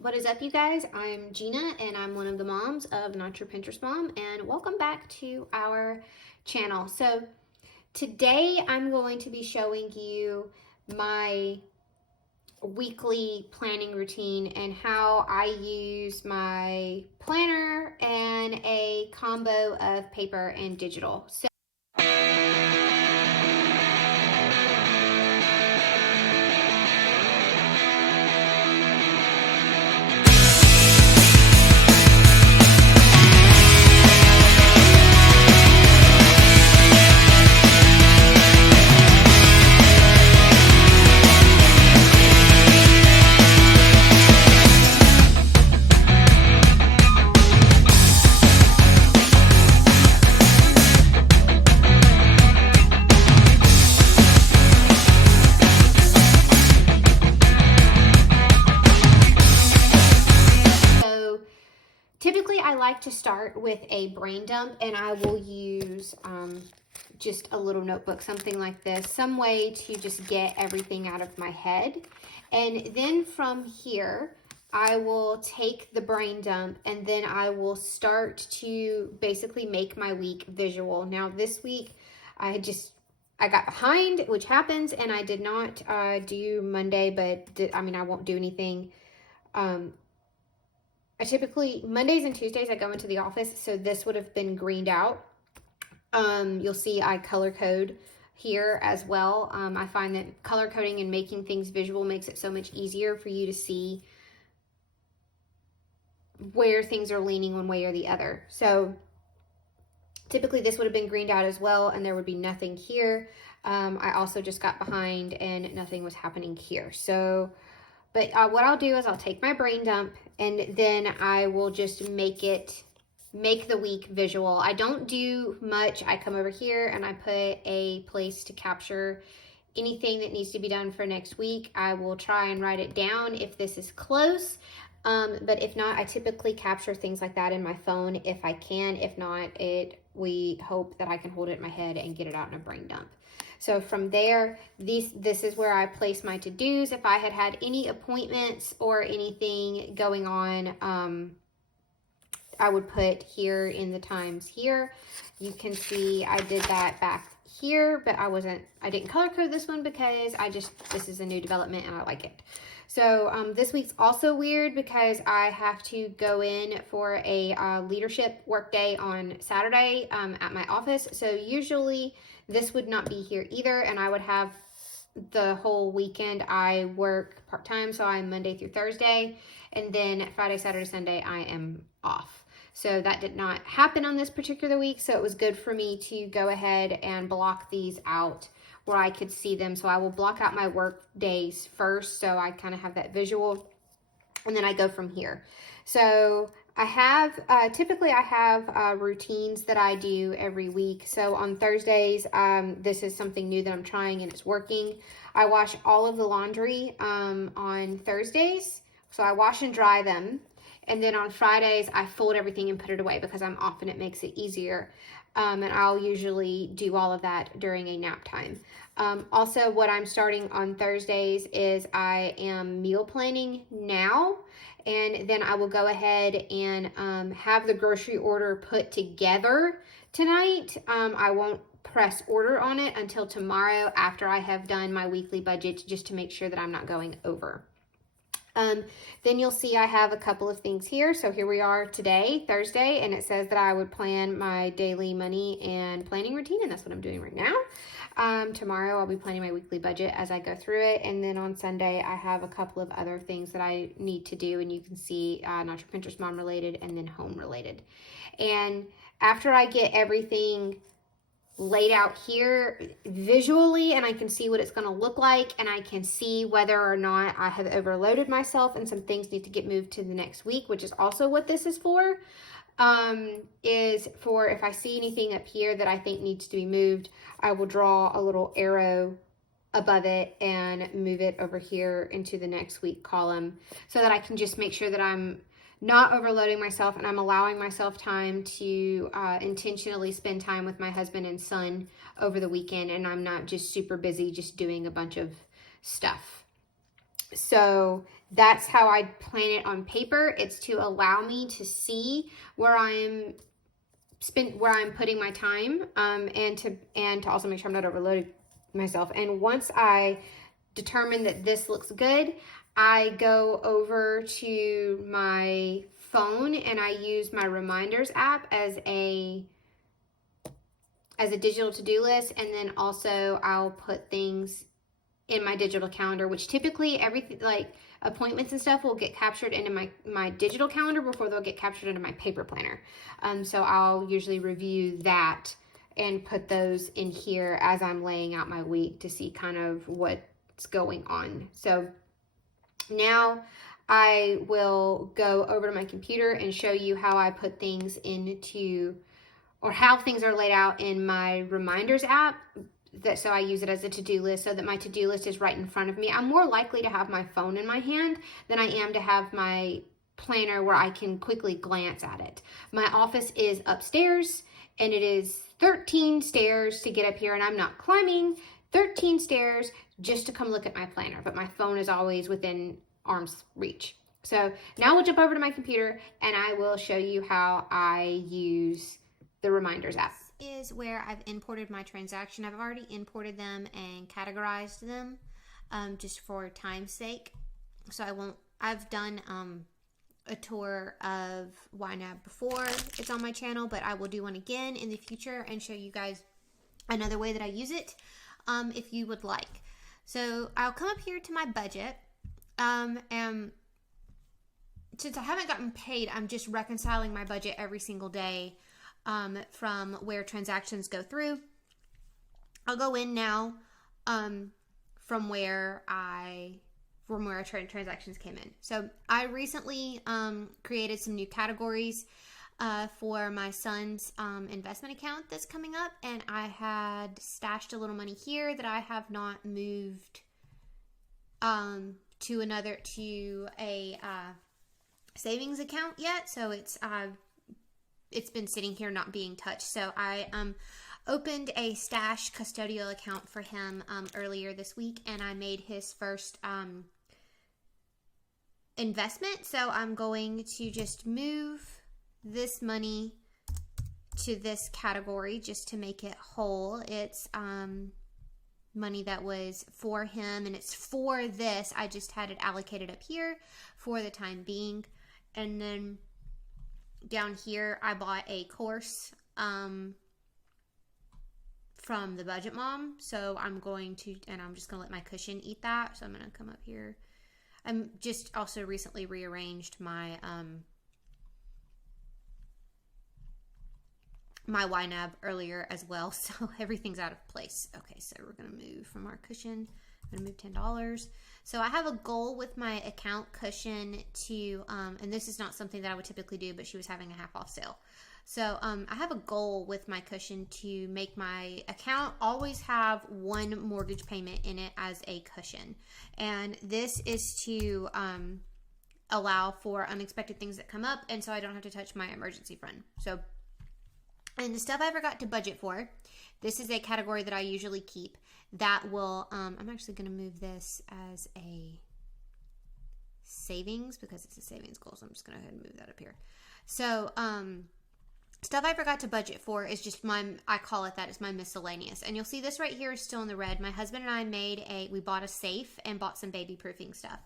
What is up, you guys? I'm Gina, and I'm one of the moms of Not Your Pinterest Mom, and welcome back to our channel. So today I'm going to be showing you my weekly planning routine and how I use my planner and a combo of paper and digital. Typically, I like to start with a brain dump, and I will use just a little notebook, something like this, some way to just get everything out of my head. And then from here, I will take the brain dump, and then I will start to basically make my week visual. Now, this week, I got behind, which happens, and I did not do Monday, but I won't do anything. I typically, Mondays and Tuesdays, I go into the office, so this would have been greened out. You'll see I color code here as well. I find that color coding and making things visual makes it so much easier for you to see where things are leaning one way or the other. So typically this would have been greened out as well, and there would be nothing here. I also just got behind and nothing was happening here. So but what I'll do is I'll take my brain dump, and then I will just make the week visual. I don't do much. I come over here and I put a place to capture anything that needs to be done for next week. I will try and write it down if this is close. But if not, I typically capture things like that in my phone if I can. If not, we hope that I can hold it in my head and get it out in a brain dump. So from there, this is where I place my to-dos. If I had any appointments or anything going on, I would put here in the times here. You can see I did that back here, but I didn't color code this one because this is a new development and I like it. So this week's also weird because I have to go in for a leadership work day on Saturday at my office. So usually this would not be here either, and I would have the whole weekend. I work part-time, so I'm Monday through Thursday, and then Friday, Saturday, Sunday, I am off. So that did not happen on this particular week, so it was good for me to go ahead and block these out where I could see them. So I will block out my work days first, so I kind of have that visual, and then I go from here. So I have, typically I have routines that I do every week. So on Thursdays, this is something new that I'm trying and it's working. I wash all of the laundry on Thursdays. So I wash and dry them. And then on Fridays, I fold everything and put it away because I'm off and it makes it easier. And I'll usually do all of that during a nap time. Also, what I'm starting on Thursdays is I am meal planning now. And then I will go ahead and have the grocery order put together tonight. I won't press order on it until tomorrow after I have done my weekly budget, just to make sure that I'm not going over. Then you'll see I have a couple of things here. So here we are today, Thursday, and it says that I would plan my daily money and planning routine, and that's what I'm doing right now. Tomorrow I'll be planning my weekly budget as I go through it, and then on Sunday I have a couple of other things that I need to do, and you can see Not Your Pinterest Mom related and then home related. And after I get everything laid out here visually and I can see what it's going to look like, and I can see whether or not I have overloaded myself and some things need to get moved to the next week, which is also what this is for, is for if I see anything up here that I think needs to be moved, I will draw a little arrow above it and move it over here into the next week column so that I can just make sure that I'm not overloading myself and I'm allowing myself time to intentionally spend time with my husband and son over the weekend, and I'm not just super busy just doing a bunch of stuff. So that's how I plan it on paper. It's to allow me to see where I'm putting my time, and to also make sure I'm not overloading myself. And once I determine that this looks good, I go over to my phone and I use my reminders app as a digital to-do list, and then also I'll put things in my digital calendar, which typically everything like appointments and stuff will get captured into my digital calendar before they'll get captured into my paper planner. So I'll usually review that and put those in here as I'm laying out my week to see kind of what's going on. So now I will go over to my computer and show you how I put things into, or how things are laid out in my reminders app. So I use it as a to-do list so that my to-do list is right in front of me. I'm more likely to have my phone in my hand than I am to have my planner where I can quickly glance at it. My office is upstairs, and it is 13 stairs to get up here, and I'm not climbing 13 stairs just to come look at my planner, but my phone is always within arm's reach. So now we'll jump over to my computer and I will show you how I use the reminders app. This is where I've imported my transaction. I've already imported them and categorized them just for time's sake. So I've done a tour of YNAB before it's on my channel, but I will do one again in the future and show you guys another way that I use it if you would like. So I'll come up here to my budget, and since I haven't gotten paid, I'm just reconciling my budget every single day from where transactions go through. I'll go in now from where transactions came in. So I recently created some new categories for my son's investment account that's coming up, and I had stashed a little money here that I have not moved to a savings account yet. So it's been sitting here not being touched. So I opened a stash custodial account for him earlier this week, and I made his first investment. So I'm going to just move this money to this category just to make it whole. It's money that was for him, and it's for this. I just had it allocated up here for the time being. And then down here, I bought a course from the Budget Mom. So I'm just going to let my cushion eat that. So I'm going to come up here. I'm just also recently rearranged my my YNAB earlier as well, so everything's out of place. Okay, so we're going to move from our cushion. I'm going to move $10. So I have a goal with my account cushion to, and this is not something that I would typically do, but she was having a half off sale. So I have a goal with my cushion to make my account always have one mortgage payment in it as a cushion. And this is to allow for unexpected things that come up, and so I don't have to touch my emergency fund. So, and the stuff I forgot to budget for, this is a category that I usually keep that will, I'm actually going to move this as a savings because it's a savings goal. So I'm just going to go ahead and move that up here. So, stuff I forgot to budget for is just I call it that, it's my miscellaneous. And you'll see this right here is still in the red. My husband and I we bought a safe and bought some baby proofing stuff.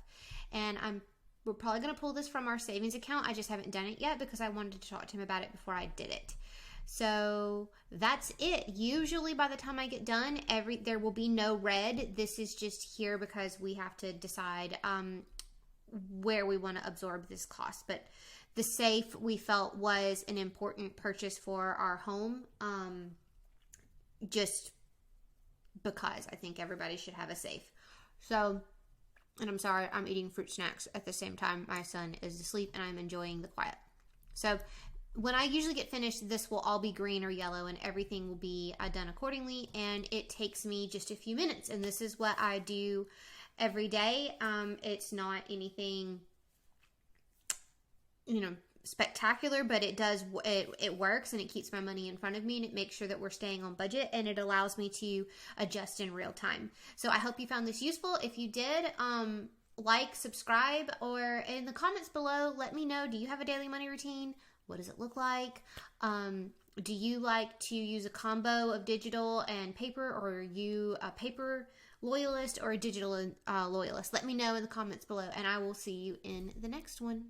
And we're probably going to pull this from our savings account. I just haven't done it yet because I wanted to talk to him about it before I did it. So that's it. Usually by the time I get done, there will be no red. This is just here because we have to decide where we want to absorb this cost. But the safe we felt was an important purchase for our home, just because I think everybody should have a safe. So, and I'm sorry, I'm eating fruit snacks at the same time my son is asleep and I'm enjoying the quiet. So when I usually get finished, this will all be green or yellow and everything will be done accordingly, and it takes me just a few minutes, and this is what I do every day. It's not anything, spectacular, but it works, and it keeps my money in front of me, and it makes sure that we're staying on budget, and it allows me to adjust in real time. So I hope you found this useful. If you did, like, subscribe, or in the comments below, let me know, do you have a daily money routine? What does it look like? Do you like to use a combo of digital and paper, or are you a paper loyalist or a digital loyalist? Let me know in the comments below, and I will see you in the next one.